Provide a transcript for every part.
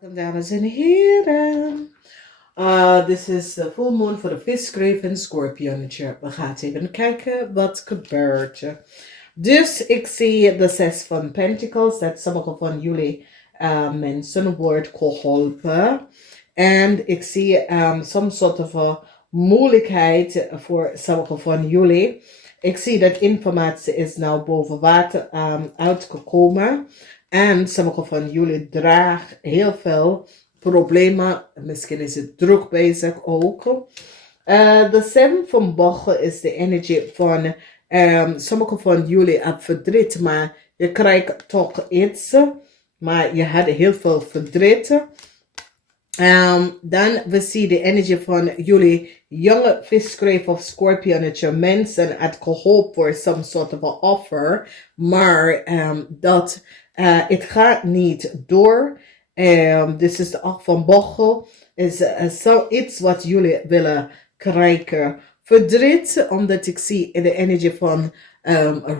Welkom dames en heren. Dit is de full moon voor de vis, kreeft en schorpionetje. We gaan even kijken wat gebeurt. Dus ik zie de 6 van Pentacles, dat sommige van jullie mensen wordt geholpen. En ik zie some soort of moeilijkheid voor sommige van jullie. Ik zie dat informatie is nou boven water uitgekomen. En sommige van jullie dragen heel veel problemen. Misschien is het druk bezig ook. De 7 van Bogen is de energie van sommige van jullie hebben verdriet, maar je krijgt toch iets. Maar je had heel veel verdriet. Dan we zien de energie van jullie jonge vis, kreeft of schorpionetje. Mensen had gehoopt voor some sort of a offer, maar dat het gaat niet door. Dit is de 8 van Bochel. Is zoiets wat jullie willen krijgen. Verdriet, omdat ik zie de energie van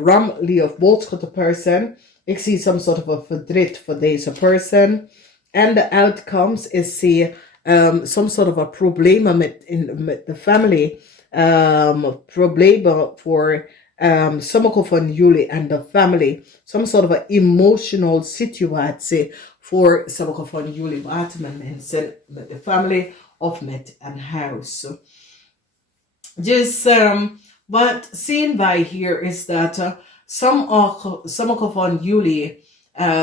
Ram, Lee of Boodschap person. Ik zie some sort of a verdriet voor deze person. And the outcomes is see some sort of a problemen met the family. Problemen voor sommige van jullie en de family. Some sort of a emotional situatie voor sommige van jullie watermensen met de family of met een huis. Dus wat zien wij hier is dat sommige van jullie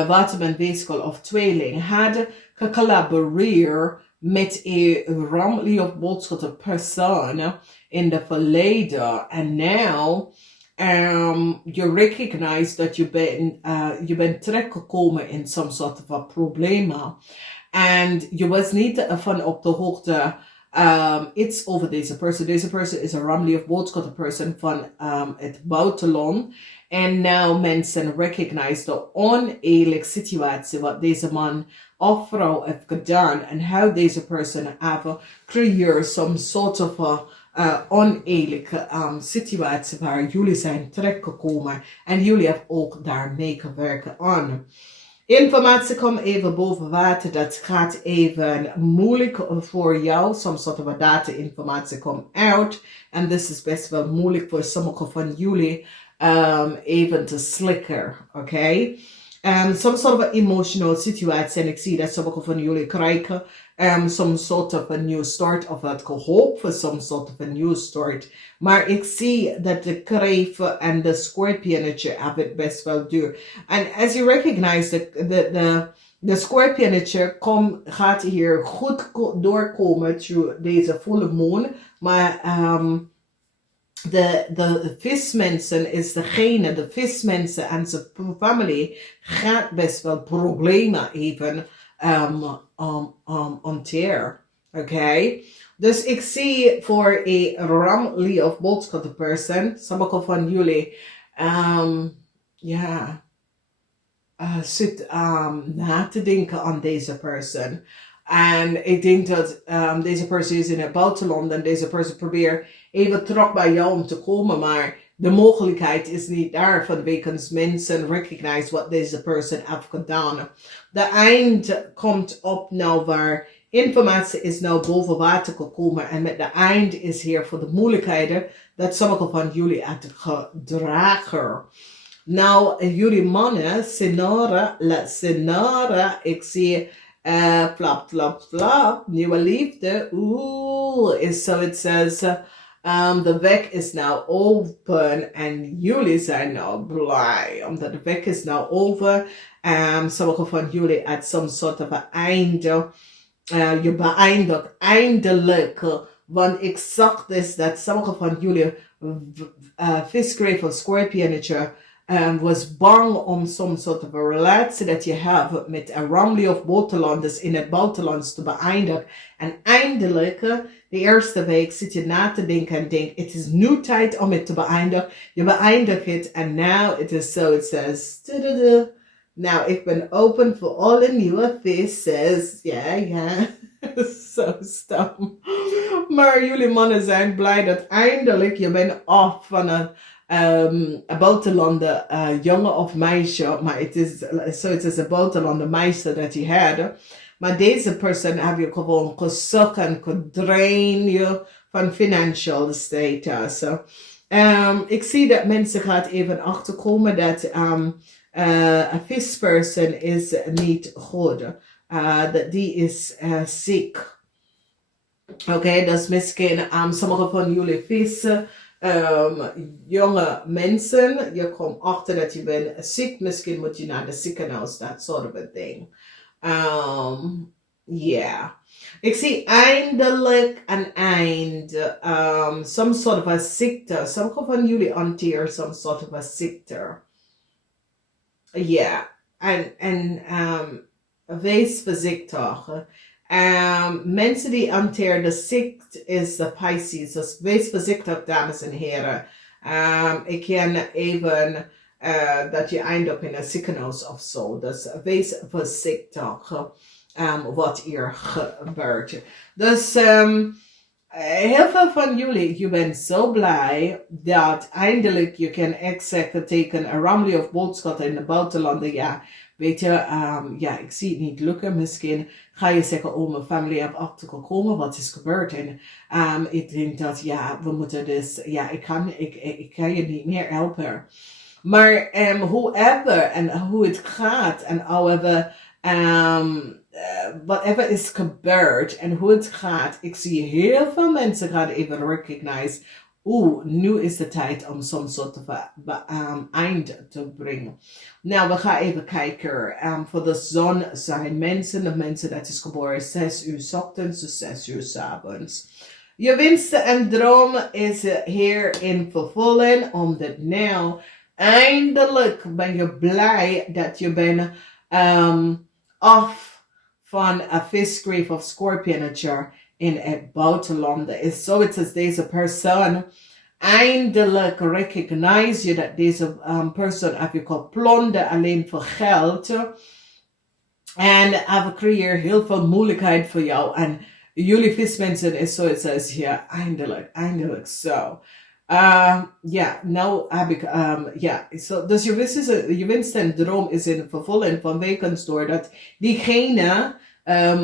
waterman, weeskal of tweeling hadden gecollaboreerd met een ramlie of boodschappen persoon in de verleden. En nu je recognize dat je bent terechtgekomen in some sort of a problemen. En je was niet van op de hoogte iets over deze persoon. Deze persoon is een ramlie of boodschappen persoon van het buitenland. En nou mensen recognize de oneerlijke situatie wat deze man of vrouw heeft gedaan. En hoe deze persoon heeft creëert some sort of oneerlijke situatie waar jullie zijn terechtgekomen. En jullie hebben ook daarmee gewerkt aan. Informatie komt even boven water. Dat gaat even moeilijk voor jou. Some sort of data informatie komt uit. En dit is best wel moeilijk voor sommige van jullie. Even te slikken, oké? Some sort of emotional situatie. En ik zie dat sommige van jullie krijgen some sort of a new start. Of het gehoopt voor some sort of a new start. Maar ik zie dat de kreeft en de schorpionetje hebben het best wel duur. En as you recognize, de schorpionetje gaat hier goed doorkomen through deze volle maan. Maar de vismensen is degene, de vismensen en zijn family gaat best wel problemen even hanteren. Oké? Dus ik zie voor een ramlie of boodschap person, sommige van jullie, zit na te denken aan deze persoon. En ik denk dat deze persoon is in het buitenland en deze persoon probeert even terug bij jou om te komen, maar de mogelijkheid is niet daar van wegens mensen recognize wat deze persoon heeft gedaan. De eind komt op nou waar informatie is nou boven water gekomen en met de eind is hier voor de moeilijkheden dat sommige van jullie het gedragen. Nou, jullie mannen, senora, ik zie flap, flap, flap, nieuwe liefde, is so it says, de weg is nou open en jullie zijn nou blij, omdat de weg is nou over. Sommige van jullie at some sort of een einde, je beëindigt eindelijk, want ik zag dus dat sommige van jullie viskreeft of schorpionetje was bang om some sort of a relatie dat je hebt met een ramlie of buitenlanders in het buitenlands te beëindigen. En eindelijk, de eerste week zit je na te denken en denk, het is nu tijd om het te beëindigen. Je beëindigt het en now it is so, it says, nou, ik ben open voor alle nieuwe vissen. Ja. Zo stom. Maar jullie mannen zijn blij dat eindelijk je bent af van een buitenlanden jongen of meisje. Maar het is een buitenlanden meisje dat je had. Maar deze persoon heb je gewoon gezocht en gedrain je van financial status. Ik zie dat mensen gaat even achterkomen dat een visperson is niet goed. Dat die is ziek. Oké, dus misschien sommige van jullie vissen, jonge mensen, je komt achter dat je bent ziek, misschien moet je naar de ziekenhuis, dat soort of ding. Yeah. Ik zie eindelijk een einde. Some sort of a ziekte. Sommige van jullie hanteer some sort of a ziekte. Ja. En wees voorzichtig. Mensen die hanteren de ziekte is de Pisces. Dus wees voorzichtig, dames en heren. Ik ken even dat je eindigt in een ziekenhuis of zo. Dus wees voorzichtig. Wat hier gebeurt. Dus heel veel van jullie, je bent zo blij dat eindelijk je kan exact tekenen een rammelie of boodschappen in de buitenlanden. Ja, weet je, ja, ik zie het niet lukken. Misschien ga je zeggen, oh, mijn familie heeft achtergekomen, wat is gebeurd? En ik denk dat, ja, we moeten dus, ja, ik kan je niet meer helpen. Maar whoever en hoe het gaat en however, whatever is gebeurd en hoe het gaat, ik zie heel veel mensen gaan even recognize, nu is de tijd om soms soort van eind te brengen. Nou, we gaan even kijken. Voor de zon zijn mensen, de mensen dat is geboren 6 uur 's ochtends tot 6 uur 's avonds. Je wensen en droom is hier in vervulling, omdat nou eindelijk ben je blij dat je bent af van een vis, Kreeft of Schorpioen in het buitenland. Is zoiets als deze persoon eindelijk recognize je dat deze persoon heb je geplonden alleen voor geld. En we creëren heel veel moeilijkheid voor jou. En jullie vismensen is zoiets als, ja, eindelijk zo. Ja, nou heb ik, ja, dus je winst en droom is in vervulling vanwege doordat diegene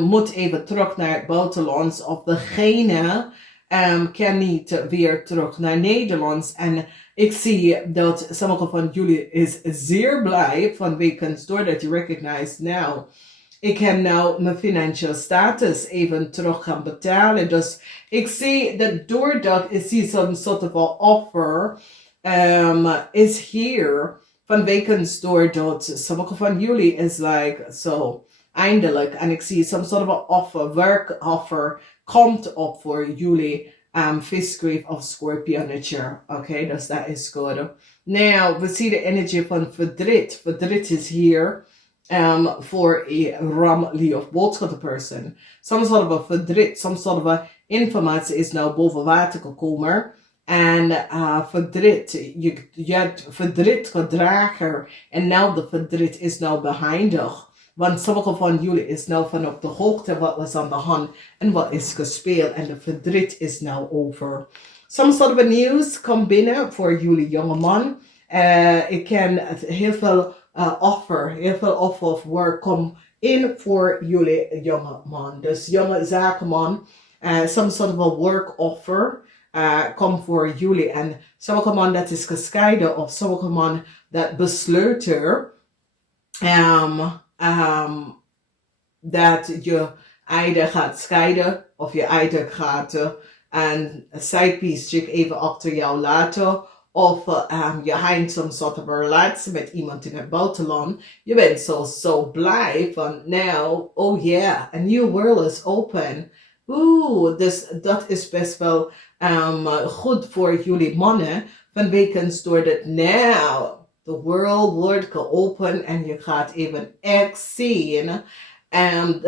moet even terug naar het buitenland of degene kan niet weer terug naar Nederland. En ik zie dat sommige van jullie is zeer blij vanwege doordat je recognize nou, ik kan nou mijn financial status even terug gaan betalen. Dus ik zie dat doordat ik zie some sort of a offer is hier vanwege doordat sommige van jullie is like so eindelijk. En ik zie some sort of a offer, work offer komt op voor jullie vis, Kreeft of Schorpioen. Oké, dus dat is goed. Nou, we zien de energie van verdriet. Verdriet is hier. For a rammelie of boodschappenperson. Some sort of a verdriet, some sort of a informatie is nou boven water gekomen. En verdriet, je hebt verdriet gedragen. En nou de verdriet is nou behindig. Want sommige van jullie is nou van op de hoogte wat was aan de hand en wat is gespeeld. En de verdriet is nou over. Some sort of a news komt binnen voor jullie jonge man. Ik ken heel veel heel veel offer of work komt in voor jullie jonge man. Dus jonge zakenman, some sort of a work offer komt voor jullie. En sommige man dat is gescheiden of sommige man dat besluiten dat je either gaat scheiden of je either gaat een sidepiece chick even achter jou laten. Of je hebt some sort of relatie met iemand in het buitenland. Je bent zo blij van, nou, oh yeah, a new world is open. Dus dat is best wel goed voor jullie mannen. Vanwege doordat, nou, the world wordt geopend en je gaat even echt zien. En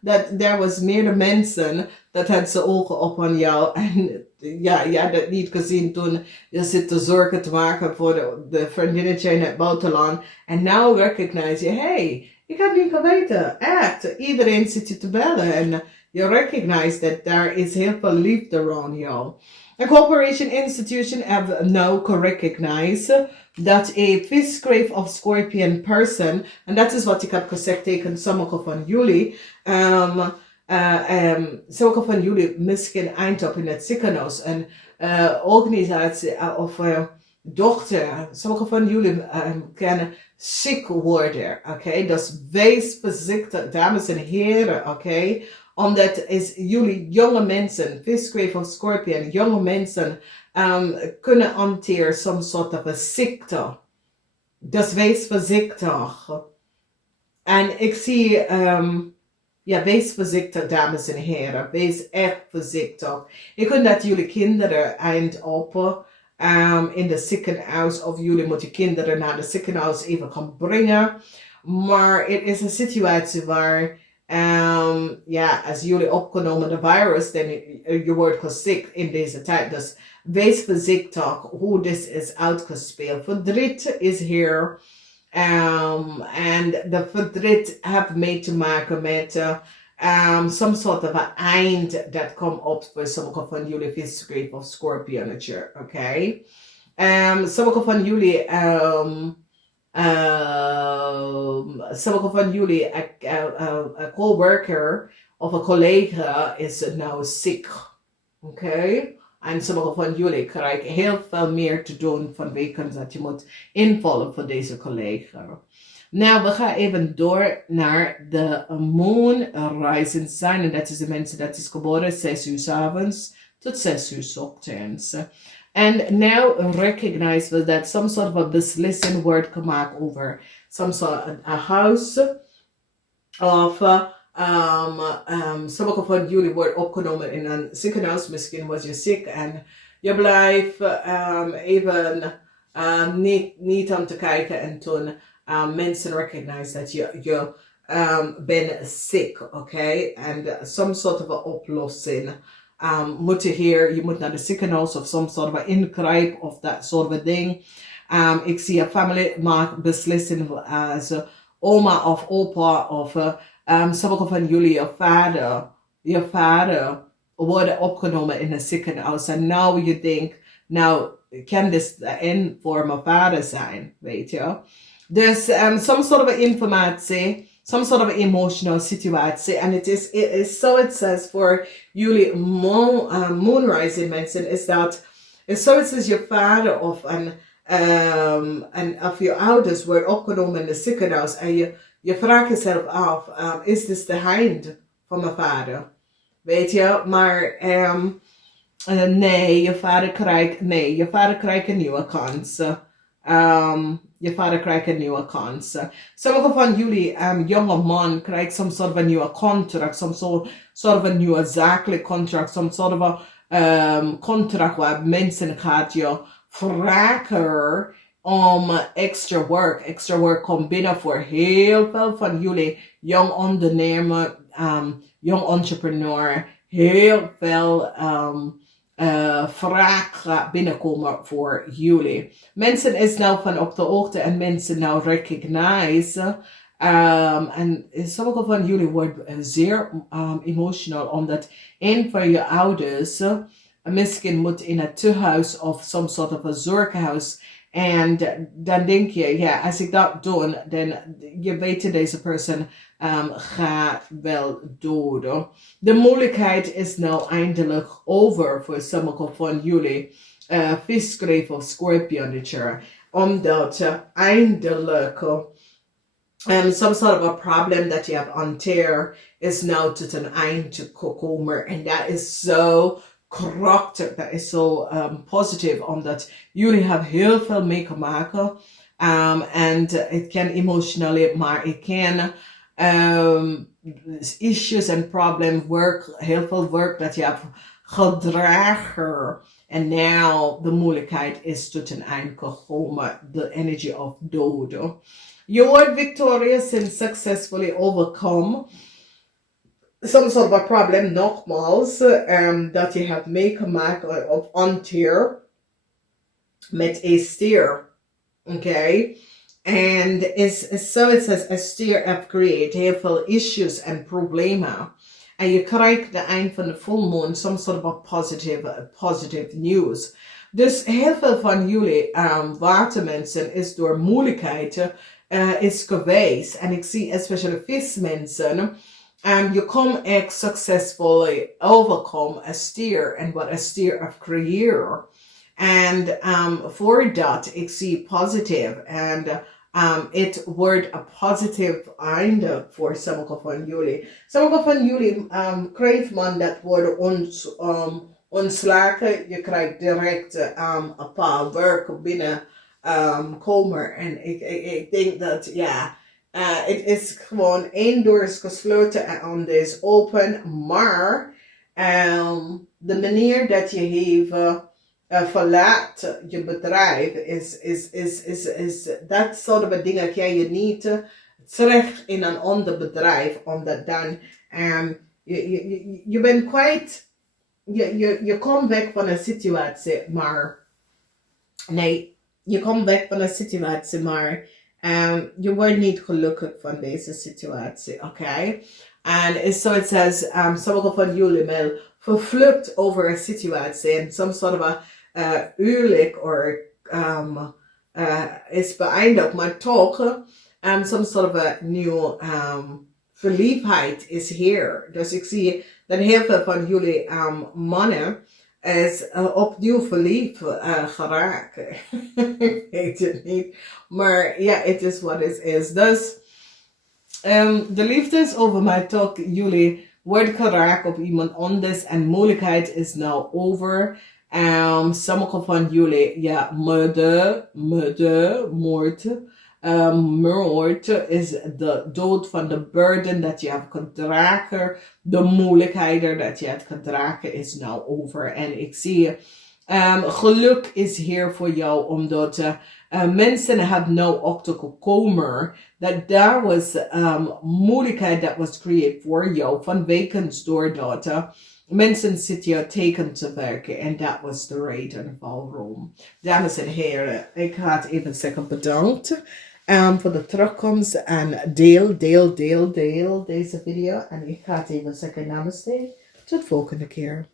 dat er was meerdere mensen dat had zijn ogen op aan jou. En ja, dat niet gezien toen je zit te zorgen te maken voor de vriendinnetje in het buitenland. En now recognize je, hey, ik had niet geweten. Echt, iedereen zit je te bellen. En je recognize dat daar is heel veel liefde rond jou. A corporation institution have now recognized dat a vis Kreeft of Schorpioen person, en dat is wat ik heb gezegd tegen sommige van jullie, sommige van jullie misschien eind op in het ziekenhuis, een organisatie of dochter, sommige van jullie kunnen ziek worden, oké? Dus wees voorzichtig, dames en heren, oké? Omdat is jullie jonge mensen, vis Kreeft of Schorpioen, jonge mensen kunnen hanteren some soort van ziekte. Dus wees voorzichtig. En ik zie, ja, wees voorzichtig, dames en heren. Wees echt voorzichtig. Ik weet dat jullie kinderen eind op in de ziekenhuis, of jullie moeten je kinderen naar de ziekenhuis even gaan brengen. Maar het is een situatie waar, ja, als jullie opgenomen de virus, dan je wordt geziekt in deze tijd. Dus wees voorzichtig hoe dit is uitgespeeld. Verdriet is hier. En de verdriet heeft mee te maken met some sort of een eind dat komt op voor sommige van jullie vis Kreeft of Schorpionetje. Oké? Sommige van jullie sommige van jullie een coworker of een collega is nou ziek. Oké? En sommige van jullie krijgen heel veel meer te doen vanwege dat je moet invallen voor deze collega. Nou, we gaan even door naar de Maan zijn. En dat is de mensen dat is geboren 6 uur 's avonds tot 6 uur 's ochtends. En now recognize we that some sort of a beslissing wordt gemaakt over some sort of a house of sommige van jullie worden opgenomen in een ziekenhuis. Misschien was je ziek en je blijft even niet aan te kijken. En toen mensen recognize dat je bent ziek, oké? En some sort of a oplossing. Je moet naar de ziekenhuis of some sort of ingrijp of dat soort of ding. Ik zie een familie maakt beslissingen als oma of opa of sommige van jullie, je vader worden opgenomen in een ziekenhuis. En nou je denkt, nou kan dit in voor mijn vader zijn, weet je. Dus some sort of informatie, some sort of emotional situatie. En het is so it says voor jullie moonrising mensen, is dat, so it says je vader of of je ouders worden opgenomen in de ziekenhuis. En je vraagt jezelf af, is dit de eind van mijn vader? Weet je, maar nee, je vader krijgt een nieuwe kans. Je vader krijgt een nieuwe kans. Sommige van jullie jonge man krijgt some sort of een nieuwe contract, some sort of een nieuwe zakelijk contract, some sort of een contract waar mensen gaat je vragen om extra work komt binnen voor heel veel van jullie jong ondernemer, jong entrepreneur, heel veel vraag gaat binnenkomen voor jullie. Mensen is nou van op de hoogte en mensen nou recognize. En sommige van jullie worden zeer emotional omdat een van je ouders misschien moet in het tehuis of some sort of een zorghuis. En dan denk je, ja, als ik dat doe, dan je weet dat deze persoon gaat wel doden. De moeilijkheid is nou eindelijk over voor sommige van jullie vis Kreeft of Schorpionetje. Omdat eindelijk some sort of a problem that you have hanteerd is now tot een eind gekomen. En dat is zo krachtig, dat is zo positief, omdat jullie hebben heel veel meegemaakt. En het kan emotioneel, maar het kan issues en problemen, heel veel werk dat je hebt gedragen. En now de moeilijkheid is tot een eind gekomen, the energy of doden. You were victorious and successfully overcome some sort of a problem, nogmaals, dat je hebt meegemaakt of hanteer met een stier. Okay? And so it says a stier have created heel veel issues en problemen. En je krijgt de eind van de volmoon soms soort van positive nieuws. Dus heel veel van jullie watermensen is door moeilijkheden is geweest. En ik zie especially vismensen. You come echt successfully overcome a steer and what a steer of creëer. And voor dat ik zie positive and it wordt een positive einde voor sommige van jullie. Sommige van jullie krijgt man dat worden ontslagen. Je krijgt direct een paar werken binnen komen. En ik denk dat ja, het is gewoon één deur is gesloten en ander is open. Maar de manier dat je heeft verlaat je bedrijf is dat soort dingen kan je niet terecht in een ander bedrijf, omdat dan je bent kwijt, je komt weg van een situatie, maar nee, je komt weg van een situatie, maar je wordt niet gelukkig van deze situatie, oké? En so it says, sommige van jullie wel vervlucht over een situatie en some sort of a huwelijk of is beëindigd, maar toch some sort of a nieuw verliefdheid is here. Dus ik zie dat heel veel van jullie mannen is opnieuw verliefd geraakt. Ik weet het niet, maar ja, het is wat het is. Dus de liefde is over mij toch. Jullie worden geraakt op iemand anders en moeilijkheid is nou over. Sommige van jullie, ja, moord is de dood van de burden dat je hebt gedragen. De moeilijkheden dat je hebt gedragen is nou over. En ik zie, geluk is hier voor jou, omdat mensen hebben nou ook te komen dat daar was moeilijkheid dat was creëerd voor jou vanwege doordat mensen zitten jou tegen te werken en dat was de reden waarom. Dames en heren, ik ga het even zeggen bedankt voor de terugkomst en deel deze video. En ik ga het even zeggen namaste. Tot volgende keer.